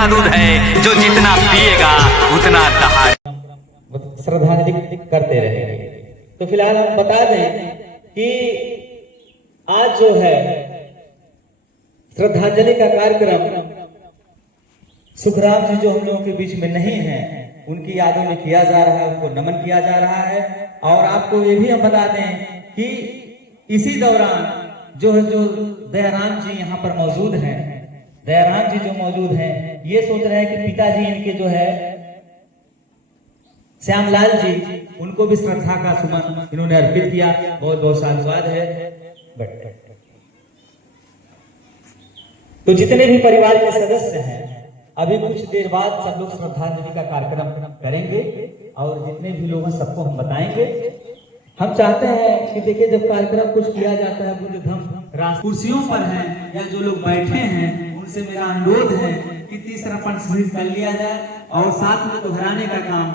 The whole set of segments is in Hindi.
का दूध है जो जितना पिएगा उतना दहाड़। श्रद्धांजलि करते रहेंगे। तो फिलहाल हम बता दें कि आज जो है श्रद्धांजलि का कार्यक्रम सुखराम जी जो हम लोगों के बीच में नहीं है, उनकी यादों में किया जा रहा है, उनको नमन किया जा रहा है। और आपको ये भी हम बता दें कि इसी दौरान जो दयाराम जी यहाँ पर मौजूद हैं, दयाराम जी जो मौजूद हैं, ये सोच रहे हैं कि पिताजी इनके जो है श्यामलाल जी, उनको भी श्रद्धा का सुमन इन्होंने अर्पित किया। बहुत बहुत साधुवाद है। तो जितने भी परिवार के सदस्य हैं, अभी कुछ देर बाद सब लोग श्रद्धांजलि का कार्यक्रम करेंगे और जितने भी लोग हैं सबको हम बताएंगे। हम चाहते हैं कि देखिए, जब कार्यक्रम कुछ किया जाता है, बुद्ध धम कुर्सियों पर हैं या जो लोग बैठे हैं, उनसे मेरा अनुरोध है कि तीसरा पंचशील कर लिया जाए और साथ में दोहराने का काम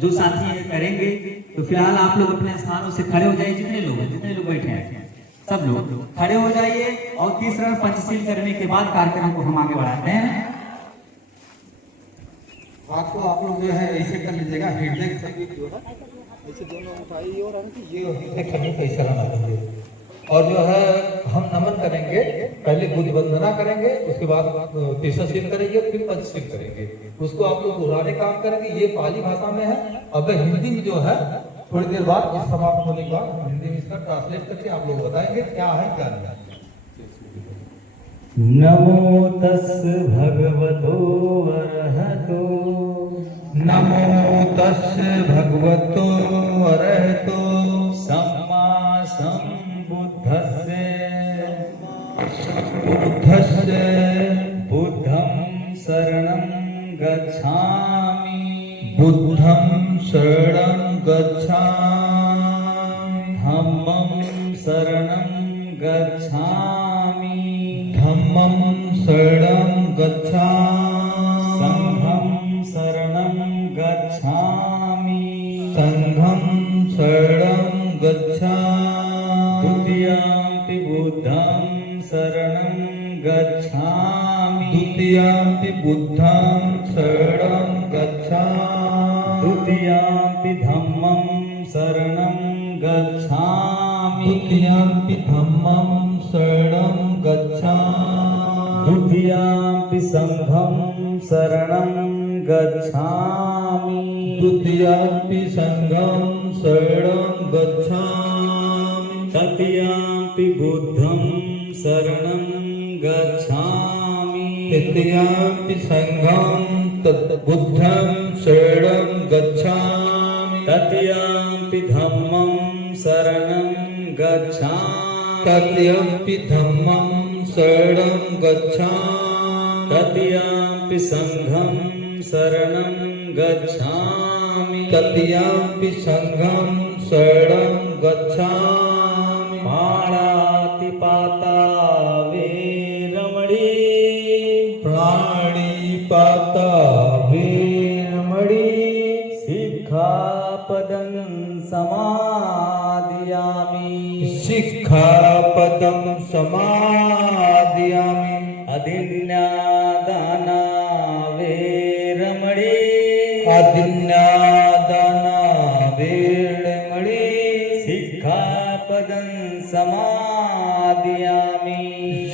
जो साथी हैं करेंगे। तो फिलहाल आप लोग अपने स्थानों से खड़े हो जाइए, जितने लोग बैठे हैं सब लोग खड़े हो जाइए और तीसरा पंचशील करने के बाद कार्यक्रम को हम आगे बढ़ाते हैं। आपको आप लोग जो है ऐसे कर लीजिएगा, हृदय ऐसे दोनों उठाइए और और जो है हम नमन करेंगे। पहले बुद्ध वंदना करेंगे, उसके बाद तीसरा शील करेंगे, फिर पंचशील करेंगे। उसको आप लोग दोहराने काम करेंगे। ये पाली भाषा में है। अब हिंदी में जो है थोड़ी देर बाद इस समाप्त होने के बाद हिंदी में इसका ट्रांसलेट करके आप लोग बताएंगे क्या है क्या नहीं। नमो तस् भगवतो अरहतो, नमो तस् भगवतो अरहतो, सम्मा सम्बुद्धस्य बुद्धं शरणं गच्छामि, बुद्धं शरणं गच्छामि, धम्मं शरणं गच्छामि, धम्मं शरणं गच्छामि, संघं शरणं गच्छामि, संघं शरणं गच्छामि, द्वितीयंपि बुद्धं शरणं गच्छामि, द्वितीयंपि बुद्धं शरणं गच्छामि, द्वितीयंपि धम्मं शरणं गच्छामि, द्वितीयंपि धम्मं शरणं गच्छामि, द्वितीयंपि संघं शरणं गच्छामि, द्वितीयंपि संघं शरणं गच्छामि, तृतीयंपि बुद्धं शरणं गच्छामि, तृतीयंपि संघं बुद्धं शरणं गच्छामि, तृतीयंपि धम्मं शरणं गच्छामि, तृतीयंपि धम्मं शरणं गच्छामि, तृतीयंपि संघं शरणं गच्छामि, तृतीयंपि संघं शरणं गच्छामि, पाणातिपाता वेरमणि, प्राणिपाता वेरमणि, सिक्खापदं समादयामि, सिक्खापदं समादयामि, अदिन्नादाना वेरमणि, अदिन्नादाना वेरमणि, सिक्खापदं समादयामि,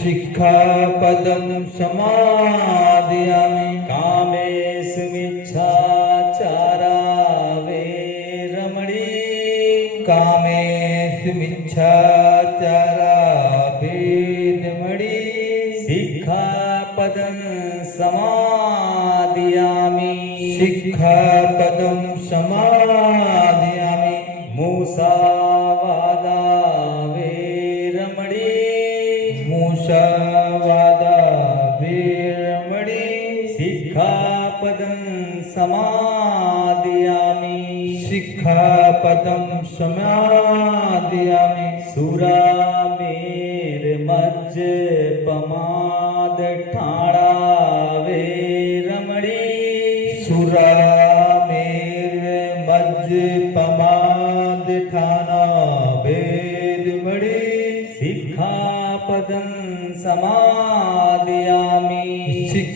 सिक्खापदं समादयामि, कामेषु मिच्छाचारा वेरमणि, कामेषु मिच्छाचारा वेरमणि, सिक्खापदं समादयामि, सिक्खापदं समादयामि, मूसावादा वेरमणि, मूषावादा वेरमणि, सिक्खापदं समादयामि, सिक्खापदं समादयामि, सुरामेर्मज्जपमादठाणा वेरमणि, सुरामेर्मज्जपमादठाणा वेरमणि, सिक्खापदं समादयामि,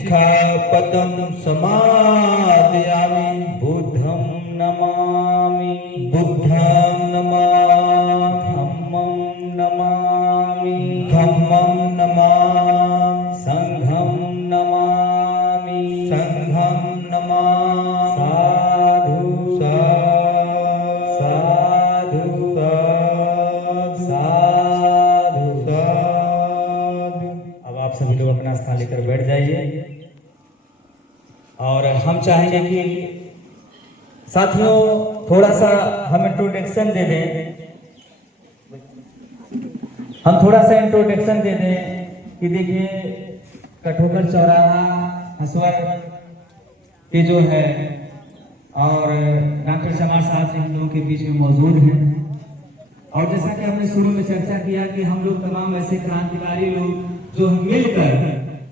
सिक्खापदं समादयामि। बुद्धं नमामि। बुद्धं नमामि। धम्मं नमामि। धम्मं नमामि। संघं नमामि। संघं नमामि। साधु साधु साधु साधु। साधु। अब आप सभी लोग अपना स्थान लेकर बैठ जाइए और हम चाहेंगे कि साथियों थोड़ा सा हम इंट्रोडक्शन दे दें। हम थोड़ा सा इंट्रोडक्शन दे दें कि देखिए कठोकर चौराहा हसवर के जो है और डॉक्टर चमार साहब जी हम लोगों के बीच में मौजूद हैं। और जैसा कि हमने शुरू में चर्चा किया कि हम लोग तमाम ऐसे क्रांतिकारी लोग जो मिलकर,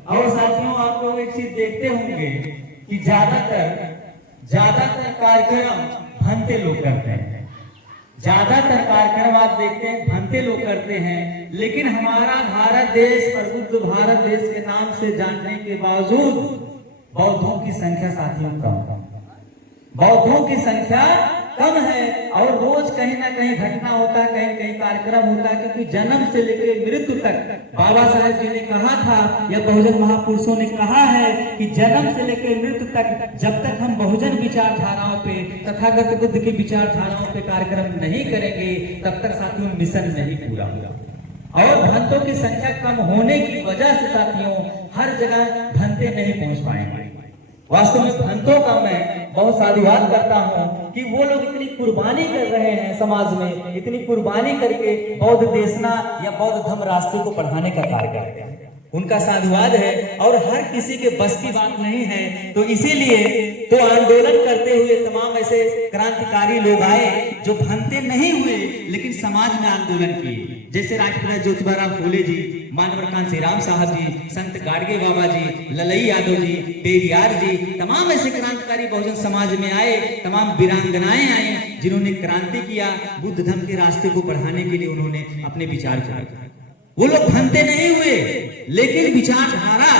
और साथियों आप लोग एक चीज देखते होंगे कि ज्यादातर कार्यक्रम भंते लोग करते हैं। ज्यादातर कार्यक्रम आप देखते हैं भंते लोग करते हैं, लेकिन हमारा भारत देश प्रबुद्ध भारत देश के नाम से जानने के बावजूद बौद्धों की संख्या साथियों कम है। और रोज कहीं ना कहीं घटना होता है, कहीं कहीं कार्यक्रम होता है, क्योंकि जन्म से लेकर मृत्यु तक बाबा साहेब जी ने कहा था या बहुजन महापुरुषों ने कहा है कि जन्म से लेकर मृत्यु तक जब तक हम बहुजन विचारधाराओं पे, तथागत बुद्ध की विचारधाराओं पे कार्यक्रम नहीं करेंगे तब तक साथियों मिशन नहीं पूरा होगा। और भंतों की संख्या कम होने की वजह से साथियों हर जगह भंते नहीं पहुंच पाएंगे। वास्तव में भंतों का मैं बहुत साधुवाद करता हूं कि वो लोग इतनी कुर्बानी कर रहे हैं समाज में, इतनी कुर्बानी करके बौद्ध देशना या बौद्ध धर्म रास्ते को बढ़ाने का कार्य करते हैं। उनका साधुवाद है और हर किसी के बस की बात नहीं है। तो इसीलिए तो आंदोलन करते हुए तमाम ऐसे क्रांतिकारी लोग आए जो भंते नहीं हुए लेकिन समाज में आंदोलन किए, जैसे राष्ट्रपिता ज्योतिबा फूले जी, मानवर कांसी राम साहब जी, संत गाडगे बाबा जी, ललई यादव जी, पेरियार जी, तमाम ऐसे क्रांतिकारी बहुजन समाज में आए। तमाम वीरांगनाएं आई जिन्होंने क्रांति किया, बुद्ध धर्म के रास्ते को बढ़ाने के लिए उन्होंने अपने विचार किए। वो लोग भंते नहीं हुए लेकिन विचारधारा,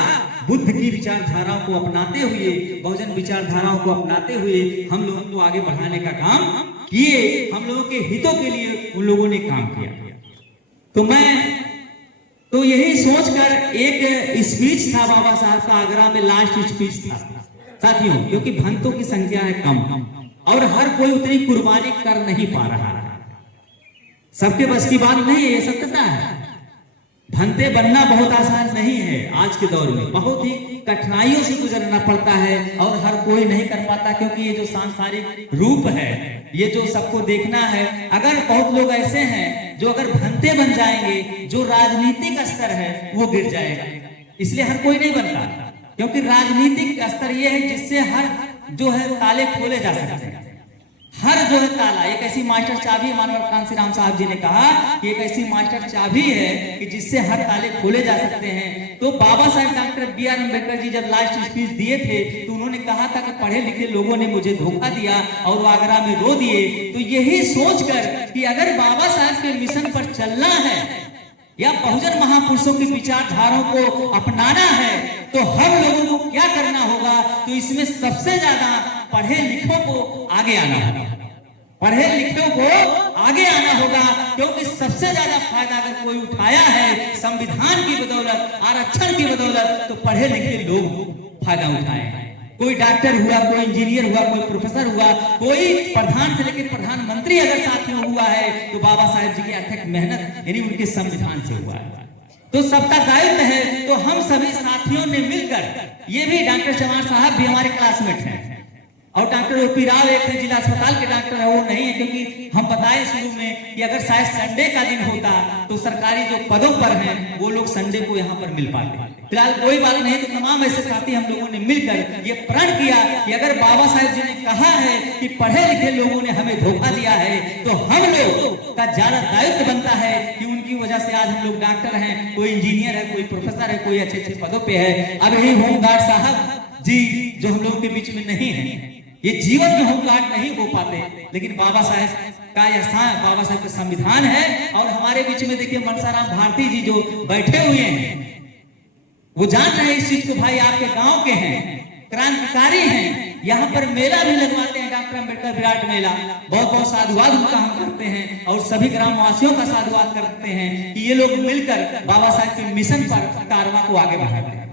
बुद्ध की विचारधाराओं को अपनाते हुए, बहुजन विचारधाराओं को अपनाते हुए हम लोगों को आगे बढ़ाने का काम किए। हम लोगों के हितों के लिए उन लोगों ने काम किया। तो मैं तो यही सोचकर एक स्पीच था बाबा साहब का, आगरा में लास्ट स्पीच था साथियों, क्योंकि भंतों की संख्या है कम और हर कोई उतनी कुर्बानी कर नहीं पा रहा है। सबके बस की बात नहीं है, ये सत्यता है। भंते बनना बहुत आसान नहीं है। आज के दौर में बहुत ही कठिनाइयों से गुजरना पड़ता है और हर कोई नहीं कर पाता, क्योंकि ये जो सांसारिक रूप है, ये जो सबको देखना है, अगर बहुत लोग ऐसे हैं जो अगर भंते बन जाएंगे, जो राजनीतिक स्तर है वो गिर जाएगा। इसलिए हर कोई नहीं बनता, क्योंकि राजनीतिक स्तर ये है जिससे हर जो है ताले खोले जा सकते हैं। हर जो है ताला एक ऐसी मास्टर चाबी, मानवर कांसी राम साहब जी ने कहा कि एक ऐसी मास्टर चाबी है कि जिससे हर ताले खोले जा सकते हैं। तो बाबा साहब डॉक्टर B.R. अम्बेडकर जी जब लास्ट स्पीच दिए थे तो उन्होंने कहा था कि पढ़े लिखे लोगों ने मुझे धोखा दिया और वो आगरा में रो दिए। तो यही सोचकर कि अगर बाबा साहब के मिशन पर चलना है या बहुजन महापुरुषों की विचारधाराओं को अपनाना है तो हम लोगों को क्या करना होगा, तो इसमें सबसे ज्यादा पढ़े लिखों को आगे आना होगा। पढ़े लिखों को आगे आना होगा, क्योंकि सबसे ज्यादा फायदा अगर कोई उठाया है संविधान की बदौलत, आरक्षण की बदौलत, तो पढ़े लिखे लोग फायदा उठाए। कोई डॉक्टर हुआ, कोई इंजीनियर हुआ, कोई प्रोफेसर हुआ, कोई प्रधान से लेकर प्रधानमंत्री अगर साथियों हुआ है तो बाबा साहेब जी की अथक मेहनत यानी उनके संविधान से हुआ है। तो सबका दायित्व है। तो हम सभी साथियों ने मिलकर, ये भी डॉक्टर चमार साहब भी हमारे क्लासमेट हैं और डॉक्टर O.P. राव एक जिला अस्पताल के डॉक्टर है, वो नहीं है, क्योंकि हम बताए शुरू में कि अगर शायद संडे का दिन होता तो सरकारी जो पदों पर हैं वो लोग संडे को यहाँ पर मिल पाते। फिलहाल कोई बात नहीं, तो तमाम ऐसे साथी हम लोगों ने मिलकर ये प्रण किया कि अगर बाबा साहेब जी ने कहा है कि पढ़े लिखे लोगों ने हमें धोखा दिया है तो हम लोग का ज्यादा दायित्व बनता है कि उनकी वजह से आज हम लोग डॉक्टर हैं, कोई इंजीनियर है, कोई प्रोफेसर है, कोई अच्छे अच्छे पदों पे है। अब यही होमगार्ड साहब जी जो हम लोगों के बीच में नहीं है, ये जीवन में होमगार्ड नहीं हो पाते, लेकिन बाबा साहेब का यह स्थान, बाबा साहेब का संविधान है। और हमारे बीच में देखिए मनसाराम भारती जी जो बैठे हुए हैं, वो जान रहे हैं इस चीज को, भाई आपके गांव के हैं, क्रांतिकारी हैं, यहाँ पर मेला भी लगवाते हैं, डॉक्टर अम्बेडकर विराट मेला। बहुत बहुत साधुवाद उनका हम करते हैं और सभी ग्रामवासियों का साधुवाद करते हैं कि ये लोग मिलकर बाबा साहब के मिशन पर कारवां को आगे बढ़ाते हैं।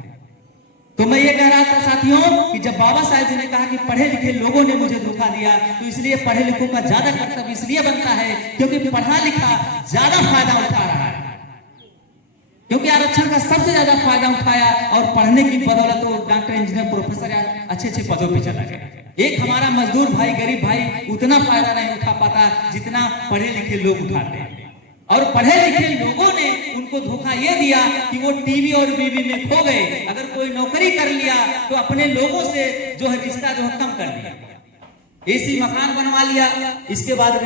तो मैं ये कह रहा था साथियों कि जब बाबा साहब जी ने कहा कि पढ़े लिखे लोगों ने मुझे धोखा दिया, तो इसलिए पढ़े लिखों का ज्यादा कर्तव्य इसलिए बनता है क्योंकि पढ़ा लिखा ज्यादा फायदा उठा रहा है, क्योंकि आरक्षण का सबसे ज्यादा फायदा उठाया और पढ़ने की बदौलत वो डॉक्टर, इंजीनियर, प्रोफेसर अच्छे अच्छे पदों पे चला गया। एक हमारा मजदूर भाई, गरीब भाई उतना फायदा नहीं उठा पाता जितना पढ़े लिखे लोग उठाते हैं। और पढ़े लिखे लोगों ने उनको धोखा ये दिया कि वो टीवी और बीवी में खो गए। अगर कोई नौकरी कर लिया तो अपने लोगों से जो है रिश्ता जो है कम कर दिया, एसी मकान बनवा लिया, इसके बाद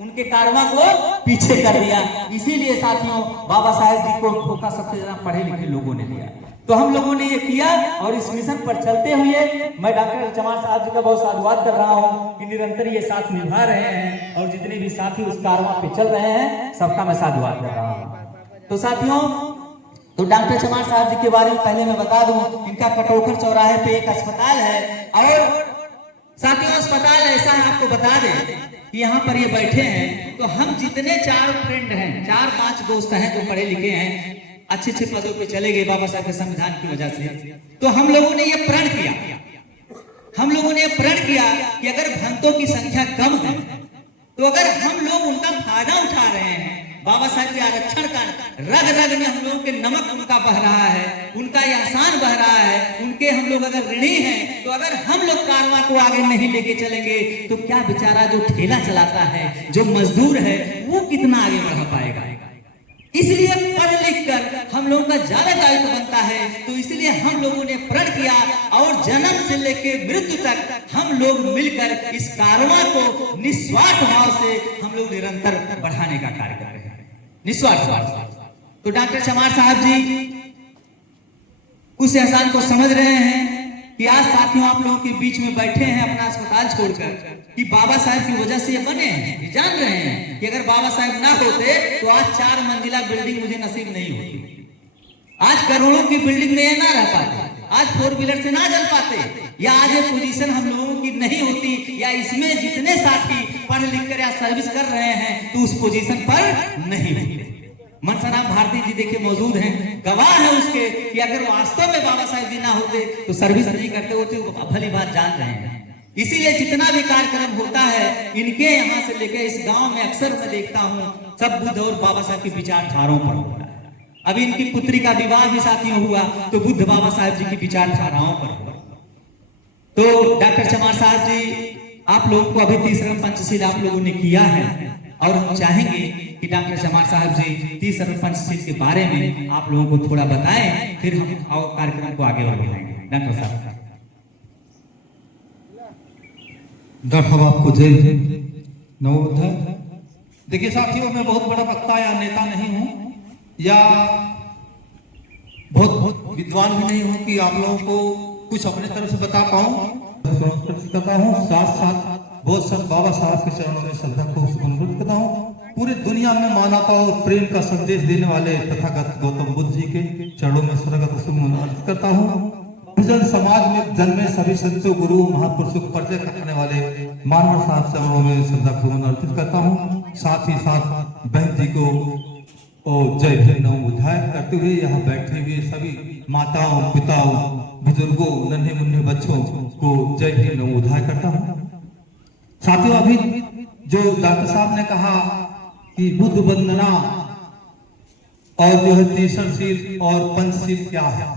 उनके कारवां को पीछे कर दिया। इसीलिए साथियों बाबा साहेब जी को धोखा सबसे ज्यादा पढ़े लिखे लोगों ने दिया। तो हम लोगों ने ये किया और इस मिशन पर चलते हुए मैं डॉक्टर चमार साहब जी का बहुत साधुवाद कर रहा हूँ कि निरंतर ये साथ निभा रहे हैं और जितने भी साथी उस कारवां पे चल रहे हैं सबका मैं साधुवाद कर रहा हूँ। तो साथियों, तो डॉक्टर चमार साहब जी के बारे में पहले मैं बता दूं, इनका कटोखर चौराहे पे एक अस्पताल है। और साथियों अस्पताल ऐसा है, आपको बता दें कि यहाँ पर ये बैठे हैं तो हम जितने 4 फ्रेंड हैं, 4-5 दोस्त हैं जो पढ़े लिखे हैं, अच्छे अच्छे पदों पे चले गए बाबा साहब के संविधान की वजह से, तो हम लोगों ने ये प्रण किया, कि अगर भ्रांतों की संख्या कम है तो अगर हम लोग उनका फायदा उठा रहे हैं, बाबा साहब के आरक्षण का रग रग में हम लोगों के नमक उनका बह रहा है, उनका एहसान बह रहा है, उनके हम लोग अगर ऋणी हैं, तो अगर हम लोग कारवां को आगे नहीं लेके चलेंगे तो क्या बेचारा जो ठेला चलाता है, जो मजदूर है, वो कितना आगे बढ़ा पाएगा। इसलिए पढ़ लिख कर हम लोगों का ज्यादा दायित्व बनता है। तो इसलिए हम लोगों ने प्रण किया और जन्म से लेकर मृत्यु तक हम लोग मिलकर इस कारवां को निस्वार्थ भाव से हम लोग निरंतर बढ़ाने का कार्य कर रहे हैं, निस्वार्थ भाव। तो डॉक्टर चमार साहब जी उस एहसान को समझ रहे हैं कि आज साथियों आप लोगों के बीच में बैठे हैं अपना अस्पताल छोड़कर, कि बाबा साहब की वजह से ये बने हैं। जान रहे हैं कि अगर बाबा साहब ना होते तो आज 4 मंजिला बिल्डिंग मुझे नसीब नहीं होती, आज करोड़ों की बिल्डिंग में ये ना रह पाते, आज 4 व्हीलर से ना चल पाते, या आज ये पोजीशन हम लोगों की नहीं होती, या इसमें जितने साथी पढ़ लिख कर या सर्विस कर रहे हैं तो उस पोजीशन पर नहीं होते। मनसाराम भारती जी देखिए मौजूद हैं, गवाह है उसके कि अगर वास्तव में बाबा साहब जी ना होते तो सर्विस नहीं करते होते, भली बात जान रहे हैं। इसीलिए जितना भी कार्यक्रम होता है इनके यहाँ से लेकर इस गांव में अक्सर मैं देखता हूँ सब बुद्ध और बाबा साहब की विचारधाराओं पर होता है। अभी इनकी पुत्री का विवाह भी साथियों हुआ तो बुद्ध बाबा साहब जी की विचारधाराओं पर हुआ। तो डॉक्टर चमार साहब जी आप लोगों को अभी तीसरा पंचशील आप लोगों ने किया है और हम चाहेंगे कि डॉक्टर चमार साहब जी तीसरा पंचशील के बारे में आप लोगों को थोड़ा बताएं, फिर हम कार्यक्रम को आगे बढ़ाएंगे। डॉक्टर साहब आपको जय नवोदय। देखिए साथियों, मैं बहुत बड़ा वक्ता या नेता नहीं हूं या बहुत विद्वान भी नहीं हूं कि आप लोगों को कुछ अपने तरफ से बता पाऊं। करता हूं साथ साथ बहुत सारे बाबा साहब के चरणों में श्रद्धा को अनुरोध करता हूं। पूरी दुनिया में मानवता और प्रेम का संदेश देने वाले तथागत गौतम बुद्ध जी के चरणों में स्वागत अनुरोध करता हूं। जन समाज में जन्मे सभी संतों, गुरु, महापुरुषों को परिचय कराने वाले मानव साहब चरणों में श्रद्धा पूर्वक अर्पित करता हूँ। साथ ही साथ बहन जी को जय भीम नवोदय करते हुए यहाँ बैठे हुए सभी माताओं, पिताओं, बुजुर्गों, नन्हे मुन्ने बच्चों को जय भीम नवोदय करता हूँ। साथियों, अभी जो डॉक्टर साहब ने कहा कि बुद्ध वंदना और जो है तीसरा और पंचशील क्या है,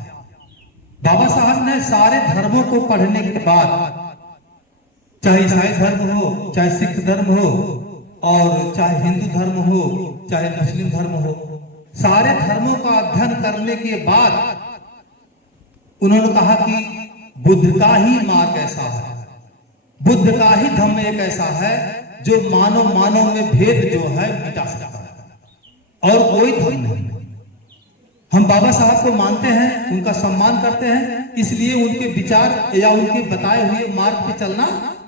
बाबा साहब ने सारे धर्मों को पढ़ने के बाद, चाहे ईसाई धर्म हो, चाहे सिख धर्म हो, और चाहे हिंदू धर्म हो, चाहे मुस्लिम धर्म हो, सारे धर्मों का अध्ययन करने के बाद उन्होंने कहा कि बुद्ध का ही मार्ग ऐसा है, बुद्ध का ही धर्म एक ऐसा है जो मानव में भेद जो है मिटा सकता है और कोई धर्म नहीं। हम बाबा साहब को मानते हैं, उनका सम्मान करते हैं, इसलिए उनके विचार या उनके बताए हुए मार्ग पे चलना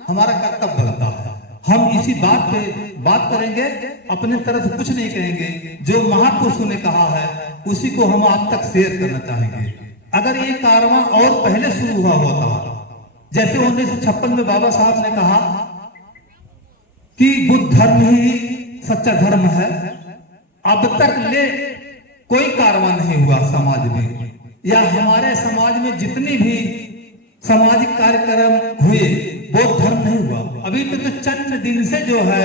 हमारा कर्तव्य बनता है। हम इसी बात पे बात करेंगे, अपने तरफ से कुछ नहीं कहेंगे। जो महापुरुषों ने कहा है उसी को हम आप तक शेयर करना चाहेंगे। अगर ये कारवां और पहले शुरू हुआ होता, जैसे 1956 में बाबा साहब ने कहा कि बुद्ध धर्म ही सच्चा धर्म है, अब तक ले कोई कारवां नहीं हुआ समाज में, या हमारे समाज में जितनी भी सामाजिक कार्यक्रम हुए बौद्ध धर्म नहीं हुआ। अभी तो चंद दिन से जो है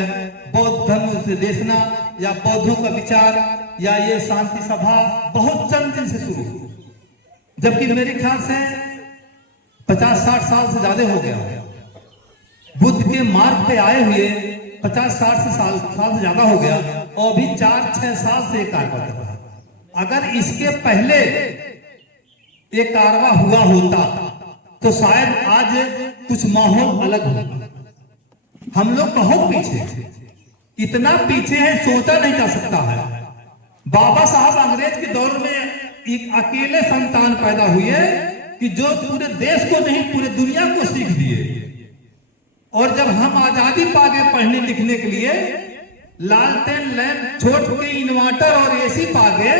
बौद्ध धर्म से देशना या बौद्धों का विचार या ये शांति सभा बहुत चंद दिन से शुरू हुई, जबकि मेरे ख्याल से 50-60 साल से ज्यादा हो गया। बुद्ध के मार्ग पे आए हुए 50-60 साल से ज्यादा हो गया, और भी 4-6 साल से ये कार्य कर रहा है। अगर इसके पहले ये कारवा हुआ होता तो शायद आज कुछ माहौल अलग होता। हम लोग बहुत पीछे, इतना पीछे है सोचा नहीं जा सकता है। बाबा साहब अंग्रेज के दौर में एक अकेले संतान पैदा हुए कि जो पूरे देश को नहीं पूरे दुनिया को सीख दिए, और जब हम आजादी पा गए पढ़ने लिखने के लिए, लालटेन लैंप छोड़ के इन्वर्टर और एसी पा गए,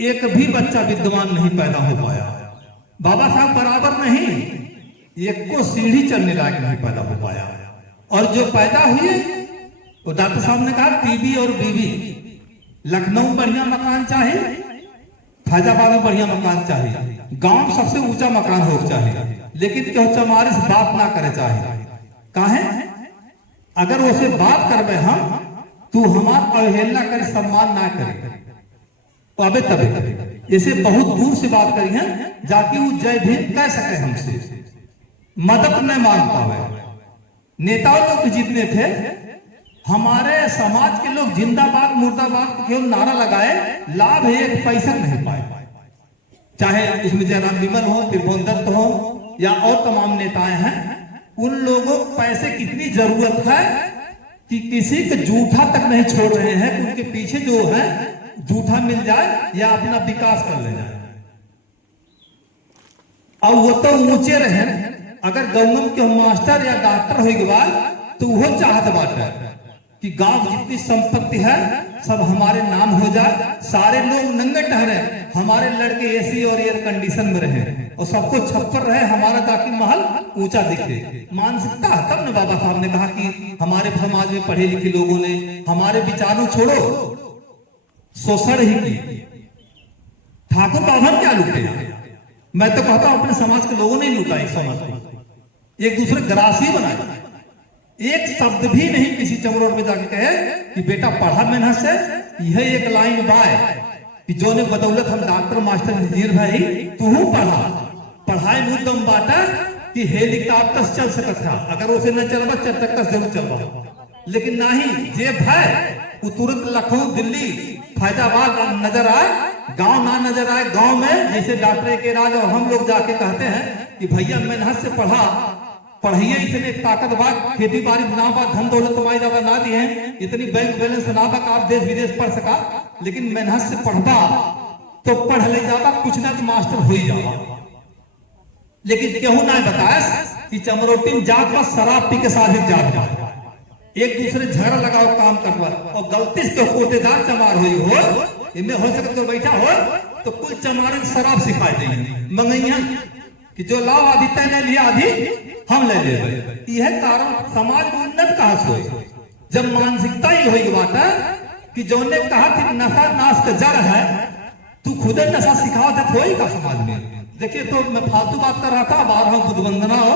एक भी बच्चा विद्वान नहीं पैदा हो पाया। बाबा साहब बराबर नहीं, एक को सीढ़ी चढ़ने लायक नहीं पैदा हो पाया। और जो पैदा हुए तो डॉक्टर साहब ने कहा टीबी और बीबी, लखनऊ में बढ़िया मकान चाहिए, फैजाबाद में बढ़िया मकान चाहिए, गांव में सबसे ऊंचा मकान हो चाहिए, लेकिन क्यों चमारे से बात ना करे चाहिए। काहे? अगर उसे बात करवे हम तू हमार अवहेलना करे, सम्मान ना करे, तो अबे तबे करे। इसे बहुत दूर से बात करी है जाके वो जय भीम कह सके हमसे, मदद न मांग पावे। नेताओं लोग जितने थे, हमारे समाज के लोग जिंदाबाद मुर्दाबाद केवल नारा लगाए, लाभ एक पैसा नहीं पाए। चाहे उसमें जयराम विमल हो, त्रिभुवन दत्त हो, या और तमाम नेताएं हैं, उन लोगों को पैसे की इतनी जरूरत है कि किसी का जूठा तक नहीं छोड़ रहे हैं, उनके पीछे जो है जूठा मिल जाए या अपना विकास कर ले जाए। अब वो तो ऊंचे रहे, अगर गवर्नमेंट के मास्टर या डॉक्टर हो के बाद तो वो चाहत बात है कि गांव जितनी संपत्ति है सब हमारे नाम हो जाए, सारे लोग नंगे ठहरे, हमारे लड़के एसी और एयर कंडीशन में रहे, और सबको छप्पर रहे, हमारा ताकि महल ऊंचा दिखे। मानसिकता तब ने बाबा साहब ने कहा कि हमारे समाज में पढ़े लिखे लोगों ने हमारे विचारों छोड़ो शोषण ही की। ठाकुर बाभन क्या लूटे? मैं तो कहता हूं अपने समाज के लोगों ने लूटा, एक समाज को एक दूसरे ग्रासी बनाया। एक शब्द भी नहीं किसी चमरोड में जाके कहे कि बेटा पढ़ा मेहनत से, यह एक लाइन बाय कि जो ने बदौलत हम डॉक्टर मास्टर इंजीनियर भाई तू पढ़ा, पढ़ाई मुद्दम बाटा कि हेलीकॉप्टर चल सकता था, अगर उसे न चलवा चक्कर जरूर चलवा, लेकिन नहीं जे भाई वो तुरंत लखनऊ दिल्ली फैजाबाद नजर आए, गांव ना नजर आए। गांव में जैसे डॉक्टर के राज और हम लोग जाके कहते हैं कि भैया मेहनत से पढ़ा, पढ़िए, इतने ताकत बात, खेती बाड़ी ना बात, धन दौलत कमाई ज्यादा ना दिए, इतनी बैंक बैलेंस ना बात आप देश विदेश पढ़ सका, लेकिन मेहनत से पढ़बा तो पढ़ ले जाता, कुछ ना तो मास्टर हो ही जावा। लेकिन केहू ना बताया कि चमरोटी में जात बस शराब पी के साथ जात बा, एक दूसरे झगड़ा लगाओ काम करवा, और गलती से कोटेदार चमार हो इनमें हो सकता तो बैठा हो तो कुल चमार शराब सिखाई देंगे मंगैया कि जो लाभ आदि तय ले लिया आदि हम ले ले। यह कारण समाज में उन्नत कहा सोए, जब मानसिकता ही होगी बात है कि जो ने कहा कि नशा नाश का जड़ है, तू खुद नशा सिखाओ तो थोड़ी का समाज में। देखिए तो मैं फालतू बात कर रहा था, बाहर हूं बुद्ध वंदना हो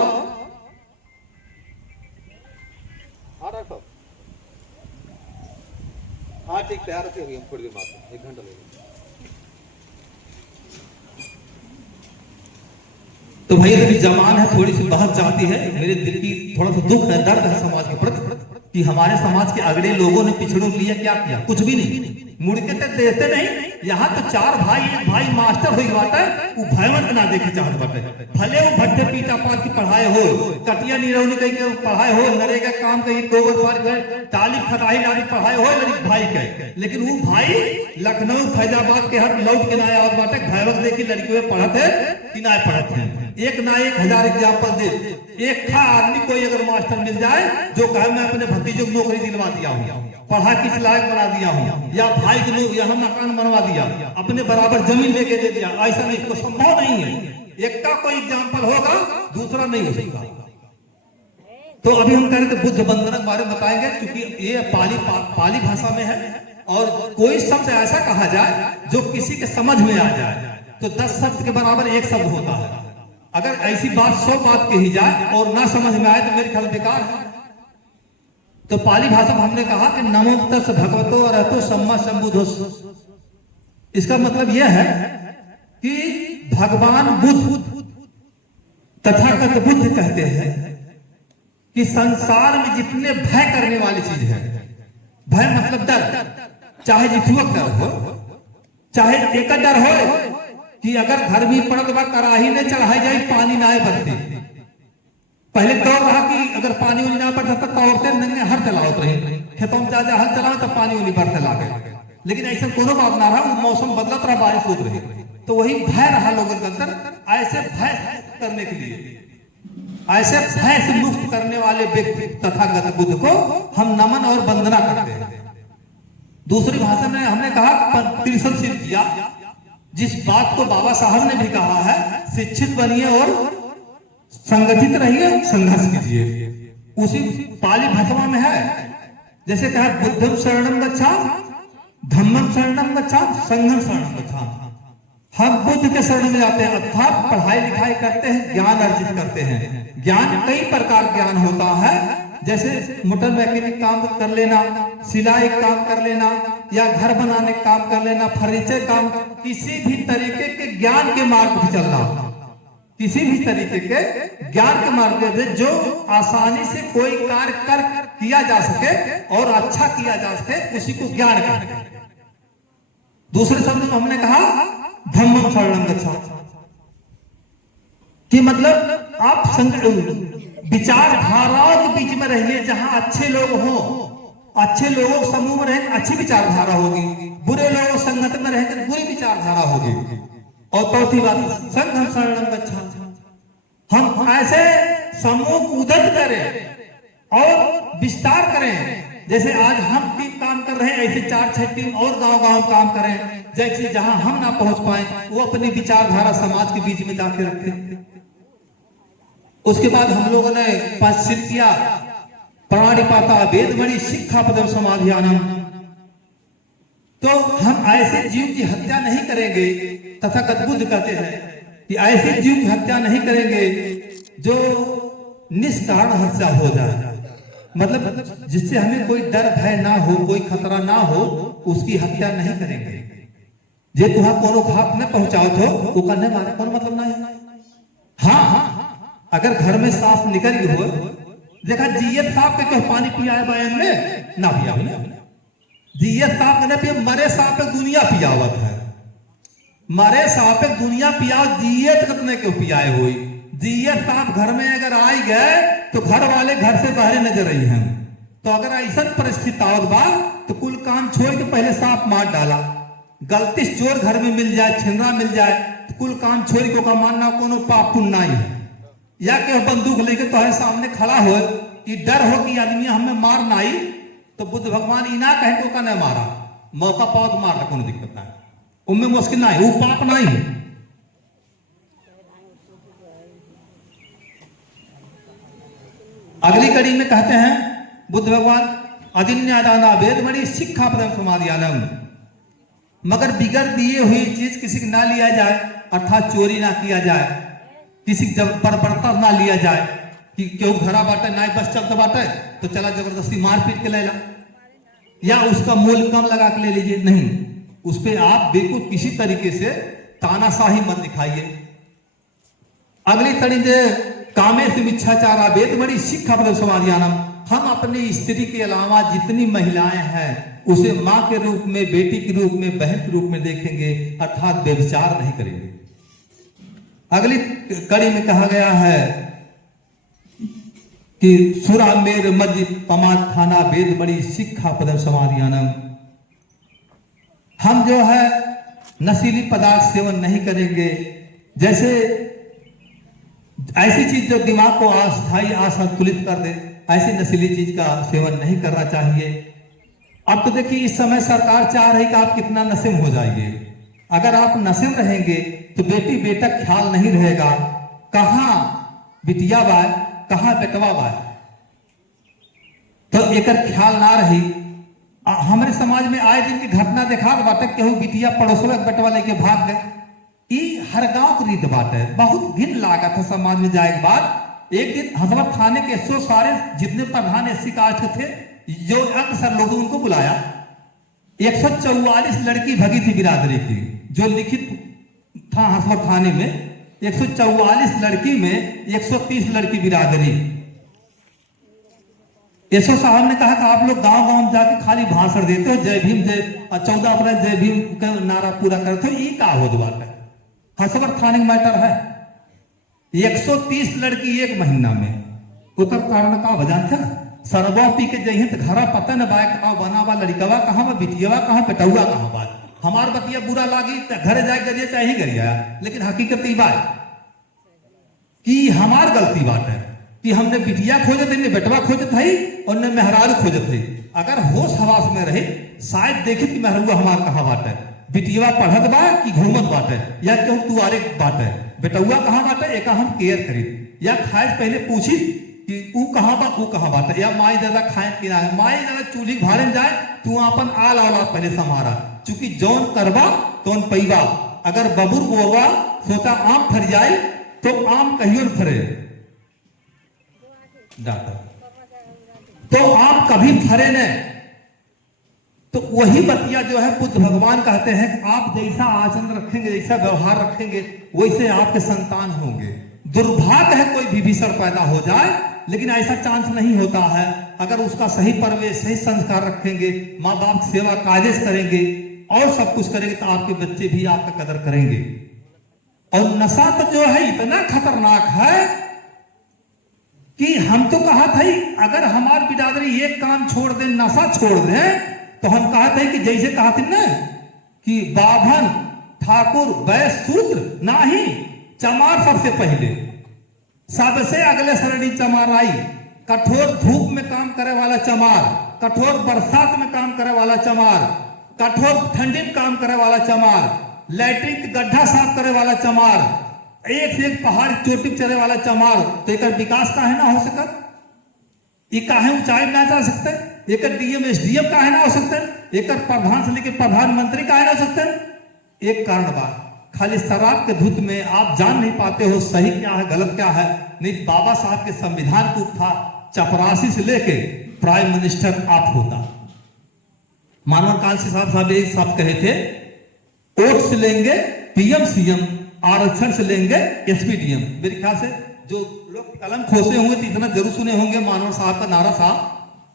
हाँ ठीक तैयार होगी, हम थोड़ी देर बाद 1 घंटा लगेगा। तो भैया अभी जमान है, थोड़ी सी बहस जाती है, मेरे दिल की थोड़ा सा दुख है, दर्द है समाज के प्रति कि हमारे समाज के अगले लोगों ने पिछड़ों के लिए क्या किया, कुछ भी नहीं, मुड़ के तक देते नहीं। यहाँ तो 4 भाई, एक भाई मास्टर हुई बात है, वो भयवंत ना देखे चाहत बाटे, भले वो भट्टे पीटा पात की पढ़ाए हो, कटिया निरौनी कहीं के पढ़ाए हो, नरेगा काम कहीं गोबर पार गए, टाली खदाही लारी पढ़ाए हो लड़ी भाई के, लेकिन वो भाई लखनऊ फैजाबाद के हर लौट के ना आया बाटे, भयवंत देखी लड़की में पढ़ते कि ना पढ़ते हैं। एक ना एक हजार एग्जाम्पल दे। एक था आदमी कोई अगर मास्टर मिल जाए जो कहे मैं अपने भतीजों को नौकरी दिलवा दिया हूँ, पढ़ा किस लायक बना दिया हूँ, या भाई को यहाँ मकान बनवा दिया, अपने बराबर जमीन लेके दे दिया, ऐसा नहीं, कोई संभव नहीं है। एक का कोई एग्जाम्पल होगा, दूसरा नहीं हो सकता। तो अभी हम कह रहे थे बुद्ध वंदना के बारे में बताएंगे, क्योंकि ये पाली भाषा में है, और कोई शब्द ऐसा कहा जाए जो किसी के समझ में आ जाए तो 10 शब्द के बराबर एक शब्द होता है। अगर ऐसी बात 100 बात कही जाए और ना समझ में आए तो मेरे ख्याल बेकार है। तो पाली भाषा में हमने कहा कि नमो तस् भगवतो अरहतो सम्मा सम्बुद्धो। इसका मतलब यह है कि भगवान बुद्ध तथागत बुद्ध कहते हैं कि संसार में जितने भय करने वाली चीज है, भय मतलब डर, चाहे जितुआ डर हो, चाहे एक डर हो कि अगर घर भी पड़त बा कराही ने चढ़ाई जाए पानी ना आए बरते। पहले दौर रहा कि अगर पानी उनी ना पड़ता तब औरतें नंगे हर चलावत रही, खेतों में जा हल चलाओ तब पानी उनी बरते लागे। लेकिन ऐसा कोनो बात ना रहा, वो मौसम बदलत रहा, बारिश होत रही, तो वही भय रहा लोगों के अंदर। ऐसे भय करने के लिए, ऐसे भय से मुक्त करने वाले व्यक्ति तथागत बुद्ध को हम नमन और वंदना करते हैं। दूसरी भाषा में हमने कहा त्रिशल सिद्ध किया। जिस बात को बाबा साहब ने भी कहा है, शिक्षित बनिए और संगठित रहिए, संघर्ष कीजिए, उसी पाली भाषा में है। जैसे कहा बुद्धम शरणम गच्छामि, धम्मम शरणम गच्छामि, संघम शरणम गच्छामि। हम बुद्ध के शरण में जाते हैं, अर्थात पढ़ाई लिखाई करते हैं, ज्ञान अर्जित करते हैं। ज्ञान कई प्रकार ज्ञान होता है, जैसे मोटर मैकेनिक काम कर लेना, सिलाई काम कर लेना, या घर बनाने काम कर लेना, फर्नीचर काम, किसी भी तरीके के ज्ञान के मार्ग पर चलना, किसी भी तरीके के ज्ञान के मार्ग पर जो आसानी से कोई कार्य कर किया जा सके और अच्छा किया जा सके, उसी को ज्ञान कहते हैं। दूसरे शब्द में हमने कहा धम्मम शरणम गच्छामि, कि मतलब आप विचारधाराओं के बीच में रहिए, जहां अच्छे लोग हों, अच्छे लोगों के समूह में रहेंगे अच्छी विचारधारा होगी, बुरे लोगों संगत में रहेंगे बुरी विचारधारा होगी। और चौथी बात संघम शरणम गच्छामि, हम ऐसे समूह को उदत करें और विस्तार करें। जैसे आज हम टीम काम कर रहे हैं, ऐसे 4-6 टीम और गांव-गांव काम करें, जैसे जहां हम ना पहुंच पाए वो अपनी विचारधारा समाज के बीच में जाके रखें। उसके बाद हम लोगों ने 5 सिद्ध किया, प्राणिपाता वेदमणि शिक्षापदम समाधियानम। तो हम ऐसे जीव की हत्या नहीं करेंगे, तथागत बुद्ध कहते हैं कि ऐसे जीव की हत्या नहीं करेंगे जो निष्कारण हत्या हो जाए, मतलब जिससे हमें कोई डर भय ना हो, कोई खतरा ना हो, उसकी हत्या नहीं करेंगे। जे तुहा कोनो घात न पहुंचाओ तो वो करने मारे कोनो मतलब नहीं है। हाँ, अगर घर में सांप निकल गई हो, देखा जियत सांप के पानी पियाए बयान में ना पियाओ ना, जियत सांप के ना पिया, मरे सांप पे दुनिया पियावत है, मरे सांप पे दुनिया पियाओ, जियत कितने क्यों पियाए हुई। जियत सांप घर में अगर आई गए तो घर वाले घर से बाहर नजर रही हैं। तो अगर ऐसा परिस्थिति आवत बा तो कुल काम छोड़ के पहले सांप मार डाला। गलती से चोर घर में मिल जाए, छिंदरा मिल जाए तो कुल काम छोड़ के का मानना कोनो पाप पुण्य नहीं है। या कि बंदूक लेके तुम्हारे सामने खड़ा हो कि डर हो कि आदमी हमें मार ना आई, तो बुद्ध भगवान इना कहे तो का नहीं मारा, मौका पाओ तो मार, कोनो दिक्कत नहीं, उनमें मुश्किल नहीं, वो पाप नहीं है। अगली कड़ी में कहते हैं बुद्ध भगवान अदिन्यादाना वेदमणि शिक्षापदम समाधियानम, मगर बिगड़ दिए हुई चीज किसी की ना लिया जाए, अर्थात चोरी ना किया जाए, किसी बर्बरता ना लिया जाए कि क्यों घरा बाटे ना बस चलते बाटे तो चला जबरदस्ती मार पीट के ले ला, या उसका मूल्य कम लगा के ले लीजिए, नहीं, उस पर आप बिल्कुल किसी तरीके से तानाशाही मत दिखाइए। अगली कड़ी में कामे से मिच्छाचारा वेदमणि शिक्षापदम समाधियानम, हम अपनी स्त्री के अलावा जितनी महिलाएं हैं उसे मां के रूप में, बेटी के रूप में, बहन के रूप में देखेंगे, अर्थात व्यभिचार नहीं करेंगे। अगली कड़ी में कहा गया है कि सुरा मेर मज पमाद खाना वेदमणि शिक्षापदम समाधियानम, हम जो है नशीली पदार्थ सेवन नहीं करेंगे। जैसे ऐसी चीज जो दिमाग को अस्थायी असंतुलित कर दे, ऐसी नशीली चीज का सेवन नहीं करना चाहिए। अब तो देखिए इस समय सरकार चाह रही कि आप कितना नशे में हो जाइए। अगर आप नशे में रहेंगे तो बेटी बेटा ख्याल नहीं रहेगा, कहां बिटिया बा कहां बेटवा बा, तो एक ख्याल ना रही। हमारे समाज में आए दिन की घटना देखा बाटे, केहू बिटिया पड़ोसवा बेटवा लेके भाग गए। ई हर गांव की रीत बात है, बहुत घिन लागत है समाज में जाए के बाद। एक दिन हसबत थाने के 100 सारे जितने प्रधान एससी कास्ट के थे, जो अक्सर लोग उनको बुलाया। 144 लड़की भगी थी बिरादरी की, जो लिखित था हसबत थाने में। 144 लड़की में 130 लड़की बिरादरी। एसओ साहब ने कहा कि आप लोग गांव गांव जाके खाली भाषण देते हो, जय भीम जय 14 अप्रैल जय भीम का नारा पूरा करते हो, ये का हो बात है? हसबर थाने मैटर है। 130 लड़की एक महीना में, उतर कारण का वजन था सरबा पी के जही तो घर पता न बाय का बना बा, लड़कवा कहाँ बा, बिटियावा कहाँ, बेटौआ कहाँ बा। हमार बतिया बुरा लागी तो घर जाए गरिए चाहे गरिया, लेकिन हकीकत ई बात कि हमार गलती बात है कि हमने बिटिया खोजत है, बेटवा खोजत है और न मेहरारू खोजत है। अगर होश हवास में रहे शायद देखे कि मेहरुआ हमार कहाँ बात है, बिटिया पढ़त बा कि घूमत बात है, या क्यों तुआरे बात है, बेटौआ कहाँ बात है, एक हम केयर करी, या खाए पहले पूछी कि ऊ कहाँ बा, ऊ कहाँ बात है, या माई दादा खाए कि ना है। माई दादा चूल्ही भाड़े जाए तू अपन आल औलाद पहले संभारा, चूंकि जौन करबा तौन पैबा। अगर बबुर बोवा सोचा आम फर जाए तो आम कहियो न फरे, तो आम कभी फरे न। तो वही बतिया जो है बुद्ध भगवान कहते हैं कि आप जैसा आचरण रखेंगे, जैसा व्यवहार रखेंगे, वैसे आपके संतान होंगे। दुर्भाग्य है कोई विभीषण पैदा हो जाए, लेकिन ऐसा चांस नहीं होता है। अगर उसका सही परवेश सही संस्कार रखेंगे, माँ बाप की सेवा काजेज करेंगे और सब कुछ करेंगे, तो आपके बच्चे भी आपका कदर करेंगे। और नशा तो जो है इतना खतरनाक है कि हम तो कहा था अगर हमार बिरादरी एक काम छोड़ दे, नशा छोड़ दे, तो हम कहा थे कि जैसे कहा थे ना कि बाभन ठाकुर वैश्य शूद्र नाही, चमार सबसे पहले, सबसे अगले सरणी चमार आई। कठोर धूप में काम करे वाला चमार, कठोर बरसात में काम करे वाला चमार, कठोर ठंडी में काम करे वाला चमार, लैट्रिन गड्ढा साफ करे वाला चमार, एक से एक पहाड़ चोटी चढ़े वाला चमार। तो एक विकास का है ना हो सकत, ये काहे ऊंचाई ना जा सकते, एक डीएम एसडीएम का है ना हो सकते, एक प्रधान से लेकर प्रधानमंत्री का है ना हो सकते। एक कारण बात, खाली शराब के धुत में आप जान नहीं पाते हो सही क्या है गलत क्या है। नहीं, बाबा साहब के संविधान को था 84 से लेके प्राइम मिनिस्टर आप होता। मानव कांसी साहब एक शब्द कहे थे, वोट से लेंगे पीएम सीएम, आरक्षण से लेंगे एसपीडीएम। मेरे ख्याल से जो लोग कलम खोसे होंगे तो इतना जरूर सुने होंगे मानव साहब का नारा था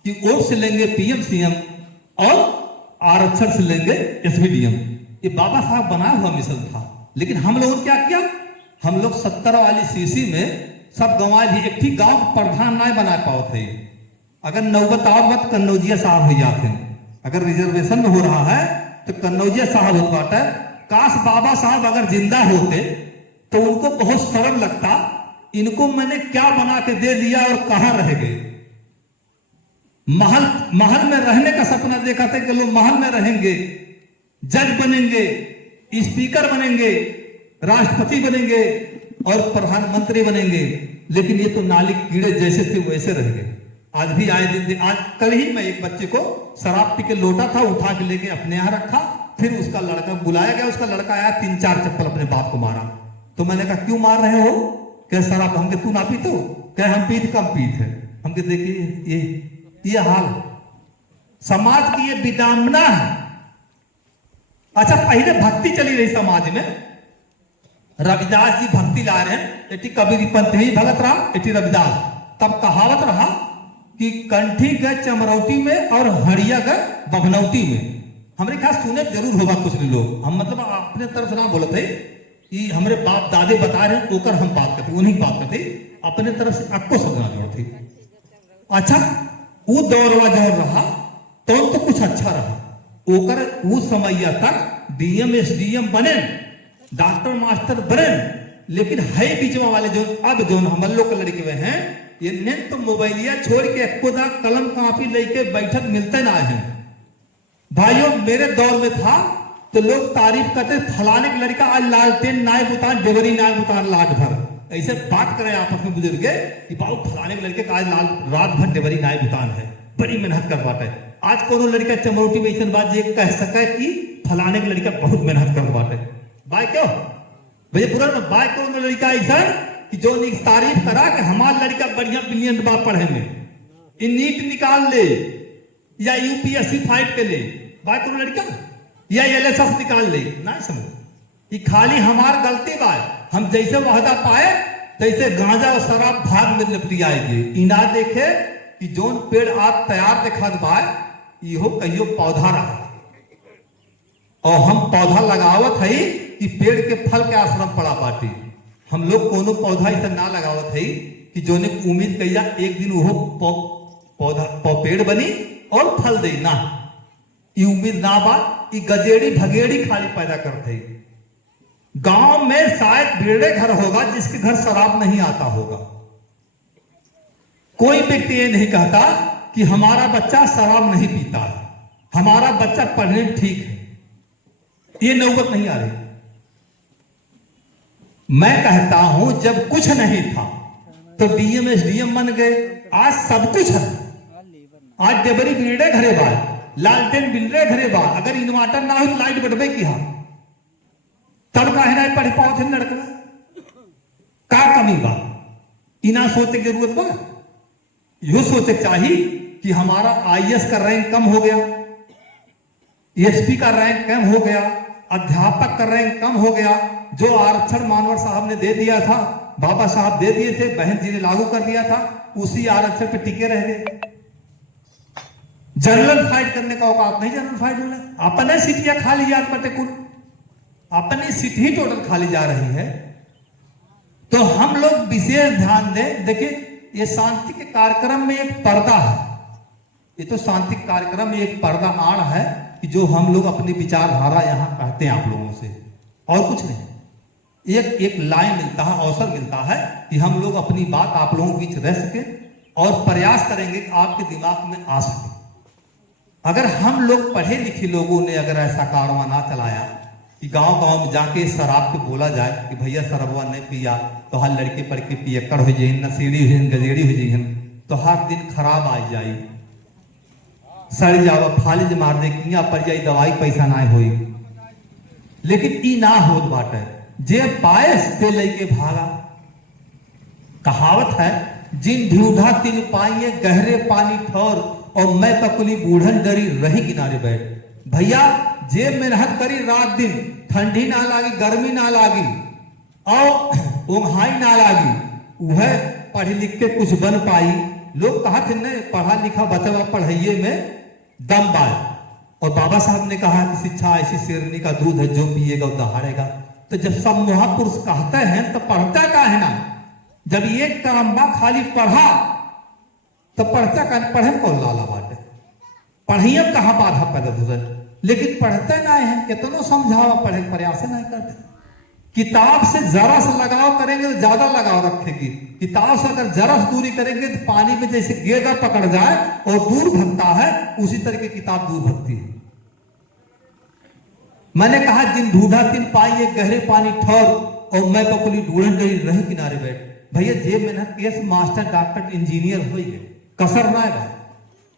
कि वोट से लेंगे पीएम सीएम और आरक्षण से लेंगे एसपीडीएम। ये बाबा साहब बनाया हुआ मिशन था, लेकिन हम लोगों ने क्या किया, हम लोग 70 वाली सीसी में सब गंवा भी, एक ही गांव प्रधान ना बना पाओ थे। अगर नौबत और मत कन्नौजिया साहब हो जाते, अगर रिजर्वेशन में हो रहा है तो कन्नौजिया साहब हो पाता है। काश बाबा साहब अगर जिंदा होते तो उनको बहुत सरल लगता, इनको मैंने क्या बना के दे दिया और कहां रह गए। महल में रहने का सपना देखा था कि लोग महल में रहेंगे, जज बनेंगे, स्पीकर बनेंगे, राष्ट्रपति बनेंगे और प्रधानमंत्री बनेंगे, लेकिन ये तो नाली कीड़े जैसे थे वैसे रह गए। आज भी आए दिन, आज कल ही मैं एक बच्चे को शराब पी के लोटा था उठा के लेके अपने यहां रखा, फिर उसका लड़का बुलाया गया, उसका लड़का आया 3-4 चप्पल अपने बाप को मारा। तो मैंने कहा क्यों मार रहे हो, कह शराब हमके तू ना पीते हो, कह हम पीत कम पीत है। हमके देखिए ये हाल समाज की ये विडंबना है। अच्छा, पहले भक्ति चली रही समाज में, रविदास जी भक्ति ला रहे हैं, एटी कबीर पंथ ही भगत रहा, एटी रविदास। तब कहावत रहा कि कंठी गए चमरौटी में और हड़िया गए बभनौटी में। हमारे खास सुने जरूर होगा कुछ लोग, हम मतलब अपने तरफ से ना बोलते कि हमारे बाप दादे बता रहे हैं ओकर हम बात करते, उन्हीं बात करते, अपने तरफ से आपको समझना जोड़ती। अच्छा, वो दौरवा दौर रहा तो कुछ अच्छा रहा, ओकर वो समय तक डीएम एसडीएम बने, डॉक्टर मास्टर बने, लेकिन है बीचवा वाले जो अब जो हम लोग के लड़के हुए हैं, ये ने तो मोबाइलिया छोड़ के खुदा कलम कापी लेके बैठक मिलते ना है। भाइयों मेरे दौर में था तो लोग तारीफ करते फलाने की लड़का आज लालटेन नाय बुतान डेबरी नाय बुतान लाट भर, ऐसे बात करें आपस में बुजुर्ग कि बाबू फलाने के लड़के का आज रात भर डेबरी नाय बुतान है, बड़ी मेहनत कर पाते। आज कोनो लड़का चमरोटी में ऐसा बात ये कह सके कि फलाने के लड़का बहुत मेहनत कर पाते। बाय क्यों भैया पूरा ना बाय क्यों लड़का ऐसा कि जो तारीफ करा कि हमारा लड़का बढ़िया बिलियन बात पढ़े में, नीट निकाल ले या यूपीएससी फाइट के ले, बाय करो लड़का या एलएसएस निकाल ले ना समझ कि खाली हमार गलती बा। हम जैसे वाहदा पाए तैसे गांजा और शराब भाग में लिपटी आएगी। इना देखे कि जोन पेड़ आप तैयार दिखात बा इहो कहियो पौधा रहा और हम पौधा लगावत है कि पेड़ के फल के आश्रम पड़ा बाटी। हम लोग कोनो पौधा ऐसा ना लगावत है कि जोने उम्मीद कहिया एक दिन वो पौधा पेड़ बनी और फल दे ना, ये उम्मीद ना बा। ये गजेड़ी भगेड़ी खाली पैदा करते। गांव में शायद बेड़े घर होगा जिसके घर शराब नहीं आता होगा। कोई व्यक्ति ये नहीं कहता कि हमारा बच्चा शराब नहीं पीता है, हमारा बच्चा पढ़ने में ठीक है, ये नौबत नहीं आ रही। मैं कहता हूं जब कुछ नहीं था तो डीएम एसडीएम बन गए, आज सब कुछ है। आज डेबरी बिल्डे घरे बा, लालटेन बिल्डे घरे बा, अगर इन्वर्टर ना हो तो लाइट बढ़वे की हा तब काहे ना पढ़ पाओ थे लड़का का कमी बा। इना सोचे की जरूरत बा, यो सोचे चाहिए कि हमारा आईएएस का रैंक कम हो गया, एसपी का रैंक कम हो गया, अध्यापक का रैंक कम हो गया। जो आरक्षण मानवर साहब ने दे दिया था, बाबा साहब दे दिए थे, बहन जी ने लागू कर दिया था, उसी आरक्षण पे टिके रह गए। जनरल फाइट करने का औकात नहीं, जनरल फाइट होना अपने सीटियां खाली जा बटे कुल अपनी सीट ही टोटल खाली जा रही है। तो हम लोग विशेष ध्यान दें। देखिए ये शांति के कार्यक्रम में एक पर्दा है, ये तो शांति कार्यक्रम में एक पर्दा आड़ है कि जो हम लोग अपनी विचारधारा यहाँ कहते हैं आप लोगों से, और कुछ नहीं। एक लाइन मिलता है, अवसर मिलता है कि हम लोग अपनी बात आप लोगों के बीच रह सके और प्रयास करेंगे कि आपके दिमाग में आ सके। अगर हम लोग पढ़े लिखे लोगों ने अगर ऐसा कारवा ना चलाया कि गांव गांव में जाके शराब पे बोला जाए कि भैया शराबवा नहीं पिया तो हर लड़के पढ़ के पियक्कड़ हो जाए, नशेड़ी हो जाए, गजेड़ी हो जाए, तो हर दिन खराब आ जाए, सड़ जावा, फालिज मार दे, किया पड़ जाए, दवाई पैसा ना होई। लेकिन ई ना होत बाटे, जे पाए से लेके भागा। कहावत है जिन ढूंढा तिन पाइए गहरे पानी ठौर और मैं पकुली बूढ़न डरी रही किनारे बैठ। भैया जे मेहनत करी रात दिन, ठंडी ना लागी, गर्मी ना लागी और ओंघाई ना लागी, वह पढ़ लिख के कुछ बन पाई। लोग कहा थे न पढ़ा लिखा बच्चा पढ़ाइए में दम बाय, और बाबा साहब ने कहा कि शिक्षा ऐसी शेरनी का दूध है जो पिएगा वो दहाड़ेगा। तो जब सब महापुरुष कहते हैं तो पढ़ता का है ना, जब ये काम बा खाली पढ़ा तो पढ़ता का पढ़े कौन लाला बाटे, पढ़िए कहाँ बाधा पैदा हो जाए। लेकिन पढ़ते ना है, कितनों समझावा पढ़े प्रयास नहीं करते। किताब से जरा सा लगाव करेंगे तो ज्यादा लगाव रखेगी, किताब से अगर जरा सी दूरी करेंगे तो पानी में जैसे गेंदा पकड़ जाए और दूर भगता है, उसी तरह की किताब दूर भगती है। मैंने कहा जिन ढूंढा तिन पाइए गहरे पानी ठौर और मैं पकुली ढूंढन गई रही किनारे बैठ। भैया जे मेहनत केस मास्टर डॉक्टर इंजीनियर हो गए कसर ना है।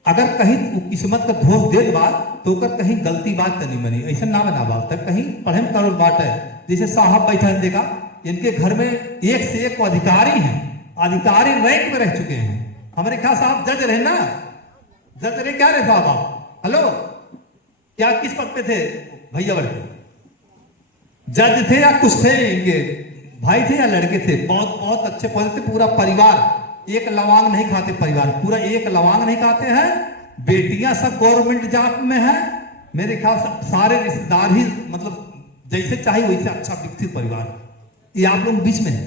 अगर कहीं किस्मत का दोष दे बात तो कर कहीं गलती बात करनी मनी ऐसा ना बना बात तक कहीं पढ़े कर बात है। जैसे साहब बैठा है, देखा इनके घर में एक से एक अधिकारी हैं, अधिकारी रैंक में रह चुके हैं। हमारे खास साहब जज रहे ना, जज रहे क्या रहे साहब आप, हेलो क्या किस पद पे थे भैया? बड़े जज थे या कुछ थे, इनके भाई थे या लड़के थे? बहुत बहुत अच्छे पद थे। पूरा परिवार एक लवांग नहीं खाते, परिवार पूरा एक लवांग नहीं खाते हैं। बेटियां सब गवर्नमेंट जॉब में है। मेरे ख्याल से सारे रिश्तेदार ही मतलब जैसे चाहिए वैसे अच्छा विकसित परिवार, ये आप लोग बीच में है।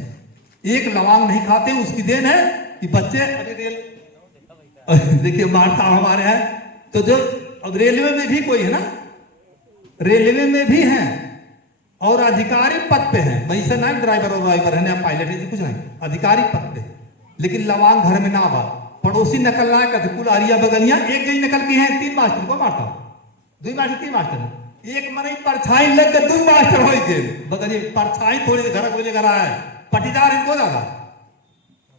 एक लवांग नहीं खाते, उसकी देन है कि बच्चे देखिए मारता हमारे हैं तो जो अब रेलवे में भी कोई है ना, रेलवे में भी है और अधिकारी पद पे हैं, वही से ना ड्राइवर है ना पायलट है कुछ नहीं, अधिकारी पद पे, लेकिन लवांग घर में ना बा, पड़ोसी नकल ना कर कुल आरिया बगलियां एक जन नकल की है, 3 मास्टर को मारता, 2 मास्टर 3 मास्टर, एक मने परछाई लग के 2 मास्टर हो गए बगलिए, परछाई थोड़ी घर को लेकर आया है, पटीदार इनको लगा,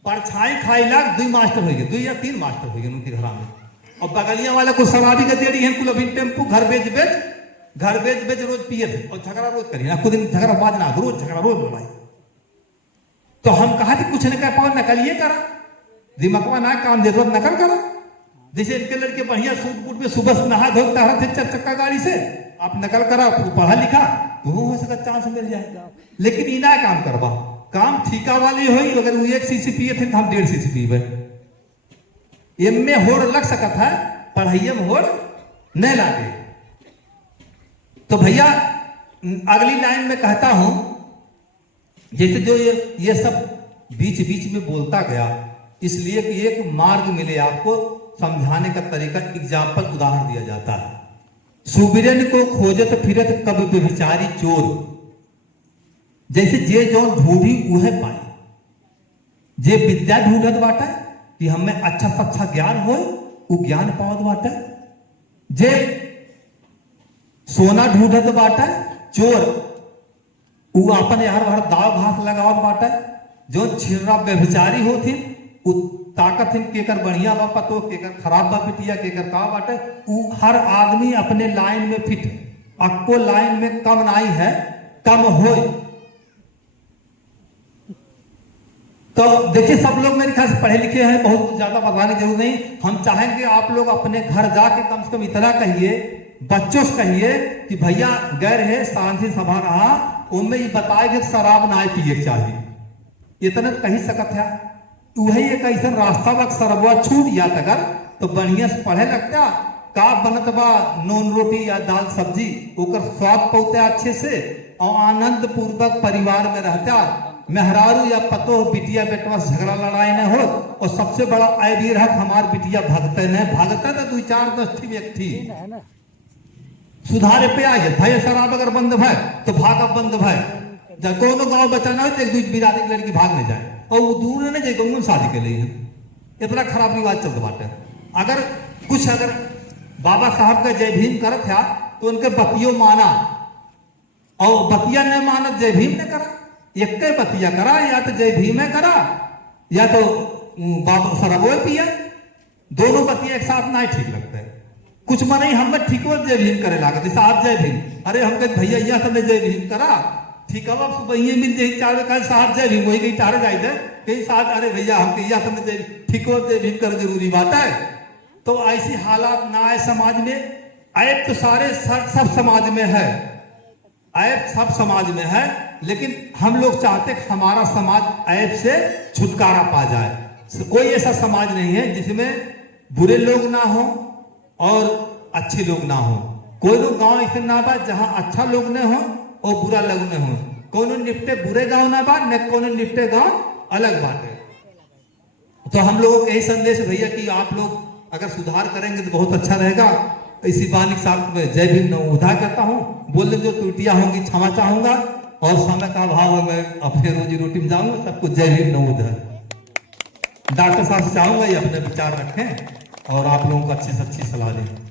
परछाई खाई लाग 2 मास्टर हो गए, 2 या 3 मास्टर हो गए उनके घर में, और बगलियां वाला को शराबी का दे रही है, कुल अभी टेम्पू घर बेच रोज पिए थे और झगड़ा रोज करिए, खुद झगड़ा बाज ना रोज झगड़ा रोज भाई। तो हम कहा कि कुछ न कह पाओ, नकलिए करा, दिमागवा ना काम दे दो नकल करा, जैसे इनके लड़के बढ़िया सूट बूट में सुबह नहा धो टहरा थे 4 चक्का गाड़ी से, आप नकल करा, पढ़ा लिखा तो हो सका चांस मिल जाए, लेकिन इना काम करवा, काम ठीका वाली हुई, अगर वो 1 सीसी पिए थे तो हम 1.5 सीसी पीबे, एम में होड़ लग सकता है, पढ़ाइए में होड़ नहीं लागे। तो भैया अगली लाइन में कहता हूं, जैसे जो ये सब बीच बीच में बोलता गया, इसलिए कि एक मार्ग मिले आपको समझाने का तरीका, एग्जाम्पल उदाहरण दिया जाता है। सुबिरन को खोजत फिरत कब व्यभिचारी चोर, जैसे जे जो ढूंढी उहे पाई, जे विद्या ढूंढत बाटा कि हमें अच्छा से अच्छा ज्ञान हो, वो ज्ञान पावत बाटा, जे सोना ढूंढत बाटा चोर, वो अपन यार बाहर दाव घास लगावत बाटा, जो छिर्रा व्यभिचारी होती उ ताकत हिन केकर बढ़िया बा पतो, केकर खराब बा पिटिया, केकर का बाटे, उ हर आदमी अपने लाइन में फिट, अक्को लाइन में कम नहीं है, कम हो। तो देखिए सब लोग मेरे ख्याल से पढ़े लिखे हैं, बहुत ज्यादा बताने की जरूरत नहीं, हम चाहेंगे आप लोग अपने घर जाके कम से कम इतना कहिए, बच्चों से कहिए कि भैया गैर है शांति सभा रहा, उनमें ये बताए कि शराब ना पिए चाहिए, इतना कही सकत है। वही एक ऐसा रास्ता बा सरबुआ छूट जात अगर तो बढ़िया से पढ़े लगता, का बनत बा नॉन रोटी या दाल सब्जी, ओकर स्वाद पौते अच्छे से और आनंद पूर्वक परिवार में रहता, मेहरारू या पतो बिटिया बेटवा से झगड़ा लड़ाई न हो, और सबसे बड़ा ऐबी रहा हमार बिटिया भगते न भगते तो 2-4-10 व्यक्ति सुधारे पे आए भाई, शराब अगर बंद भाई तो भाग बंद भाई, जब कोनो गांव बचाना हो तो एक दूसरी बिरादरी की लड़की भाग नहीं जाए, और वो दूर ने जाए शादी के लिए, इतना खराब रिवाज चलता बाटे। अगर बाबा साहब का जय भीम करत था तो उनके बतियों माना, और बतिया ने मानत जय भीम ने करा, एक बतिया करा, या तो जय भीम करा या तो बाबा शराबो पिया, दोनों बतिया एक साथ नहीं ठीक लगता है। कुछ मने हमें ठीक जय भीम करे लागत, जैसे आप जय भीम, अरे हम कहते भैया यह तुमने जय भीम करा, ठीक है अब वही मिल जाए चार कल साहब जय भीम वही कहीं टारे जाए थे कहीं साथ, अरे भैया हम कहिया समझ जय ठीक हो जय भीम कर जरूरी बात है। तो ऐसी हालात ना आए समाज में, ऐप तो सारे सब समाज में है, ऐप सब समाज में है, लेकिन हम लोग चाहते कि हमारा समाज ऐप से छुटकारा पा जाए। कोई ऐसा समाज नहीं है जिसमें बुरे लोग ना हो और अच्छे लोग ना हो, कोई लोग गांव ऐसे ना बा जहां अच्छा लोग न हो और बुरा लोग न हो, कोनो निपटे बुरे गांव ना बा न कोनो निपटे गांव अलग बात है। तो हम लोगों को यही संदेश भैया कि आप लोग अगर सुधार करेंगे तो बहुत अच्छा रहेगा। इसी बानी के साथ में जय भीम उद्धार करता हूँ, बोलने जो त्रुटियां होंगी क्षमा चाहूंगा, और समय का अभाव है मैं अपने रोजी रोटी में जाऊंगा, सबको जय भीम उद्धार। डॉक्टर साहब से चाहूंगा ये अपने विचार रखें और आप लोगों को अच्छी से अच्छी सलाह दें।